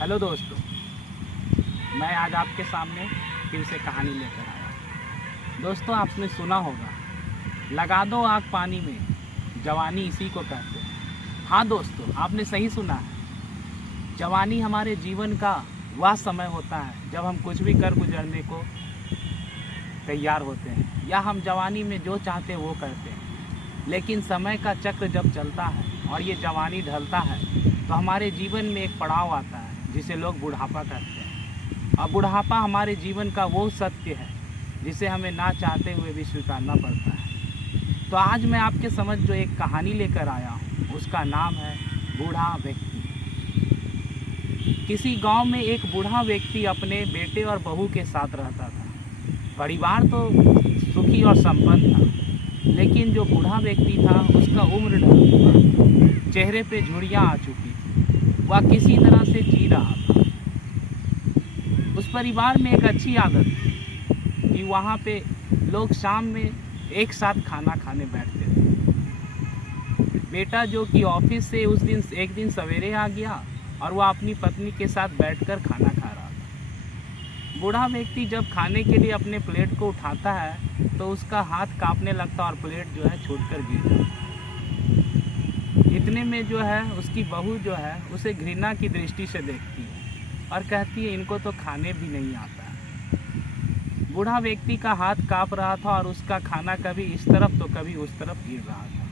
Hello दोस्तों, मैं आज आपके सामने फिर से कहानी लेकर आया। दोस्तों, आपने सुना होगा, लगा दो आग पानी में, जवानी इसी को कहते हैं। हाँ दोस्तों, आपने सही सुना है। जवानी हमारे जीवन का वह समय होता है जब हम कुछ भी कर गुजरने को तैयार होते हैं, या हम जवानी में जो चाहते हैं वो करते हैं। लेकिन समय का चक्र जब चलता है और ये जवानी ढलता है तो हमारे जीवन में एक पड़ाव आता है जिसे लोग बुढ़ापा कहते हैं। और बुढ़ापा हमारे जीवन का वो सत्य है जिसे हमें ना चाहते हुए भी स्वीकारना पड़ता है। तो आज मैं आपके समझ जो एक कहानी लेकर आया हूँ, उसका नाम है बूढ़ा व्यक्ति। किसी गांव में एक बूढ़ा व्यक्ति अपने बेटे और बहू के साथ रहता था। परिवार तो सुखी और संपन्न था, लेकिन जो बूढ़ा व्यक्ति था उसका उम्र ढल चुका, चेहरे पे झुर्रियाँ आ चुकी थी। वह किसी तरह से जी रहा था। उस परिवार में एक अच्छी आदत थी कि वहाँ पे लोग शाम में एक साथ खाना खाने बैठते थे। बेटा जो कि ऑफिस से एक दिन सवेरे आ गया और वह अपनी पत्नी के साथ बैठकर खाना खा रहा था। बूढ़ा व्यक्ति जब खाने के लिए अपने प्लेट को उठाता है तो उसका हाथ कांपने लगता और प्लेट जो है छूटकर गिर जाती। इतने में जो है उसकी बहू जो है उसे घृणा की दृष्टि से देखती है और कहती है, इनको तो खाने भी नहीं आता है। बूढ़ा व्यक्ति का हाथ कांप रहा था और उसका खाना कभी इस तरफ तो कभी उस तरफ गिर रहा था।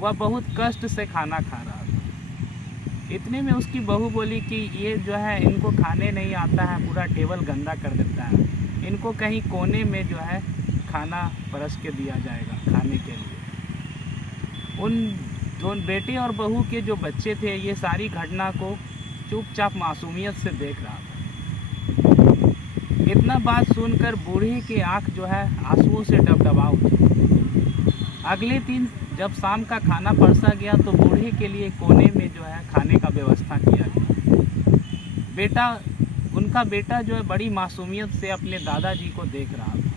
वह बहुत कष्ट से खाना खा रहा था। इतने में उसकी बहू बोली कि ये जो है इनको खाने नहीं आता है, पूरा टेबल गंदा कर देता है, इनको कहीं कोने में जो है खाना परस के दिया जाएगा खाने के लिए। उन दोनों बेटे और बहू के जो बच्चे थे ये सारी घटना को चुपचाप मासूमियत से देख रहा था। इतना बात सुनकर बूढ़े की आंख जो है आंसुओं से डबडबा उठी। अगले दिन जब शाम का खाना परसा गया तो बूढ़े के लिए कोने में जो है खाने का व्यवस्था किया गया। उनका बेटा जो है बड़ी मासूमियत से अपने दादाजी को देख रहा था।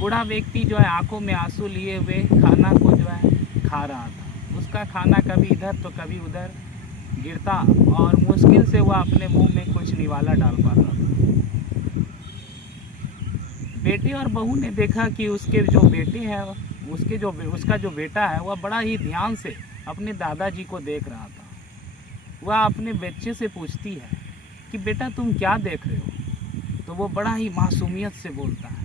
बूढ़ा व्यक्ति जो है आंखों में आंसू लिए हुए खाना को जो है खा रहा था। उसका खाना कभी इधर तो कभी उधर गिरता और मुश्किल से वह अपने मुंह में कुछ निवाला डाल पाता था। बेटे और बहू ने देखा कि उसके जो बेटे हैं उसका जो बेटा है वह बड़ा ही ध्यान से अपने दादाजी को देख रहा था। वह अपने बच्चे से पूछती है कि बेटा तुम क्या देख रहे हो? तो वो बड़ा ही मासूमियत से बोलता है,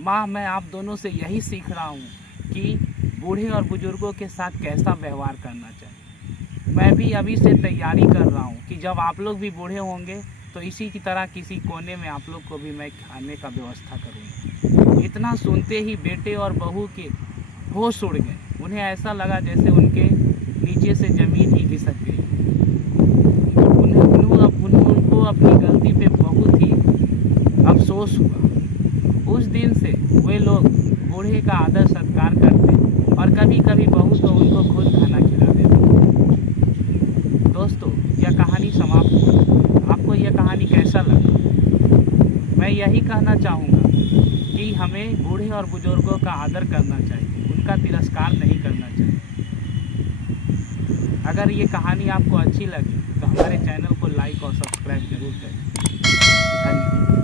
माँ मैं आप दोनों से यही सीख रहा हूँ कि बूढ़े और बुजुर्गों के साथ कैसा व्यवहार करना चाहिए। मैं भी अभी से तैयारी कर रहा हूँ कि जब आप लोग भी बूढ़े होंगे तो इसी की तरह किसी कोने में आप लोग को भी मैं खाने का व्यवस्था करूँगा। इतना सुनते ही बेटे और बहू के होश उड़ गए। उन्हें ऐसा लगा जैसे उनके नीचे से ज़मीन ही खिसक गई। उनको अपनी गलती पे बहुत ही अफसोस हुआ। उस दिन से वे लोग बूढ़े का आदर सत्कार करते और कभी कभी बहू तो उनको खुद खाना खिला देते। दोस्तों, यह कहानी समाप्त हुई। आपको यह कहानी कैसा लगा? मैं यही कहना चाहूँगा कि हमें बूढ़े और बुजुर्गों का आदर करना चाहिए, उनका तिरस्कार नहीं करना चाहिए। अगर ये कहानी आपको अच्छी लगी तो हमारे चैनल को लाइक और सब्सक्राइब जरूर करें। धन्यवाद।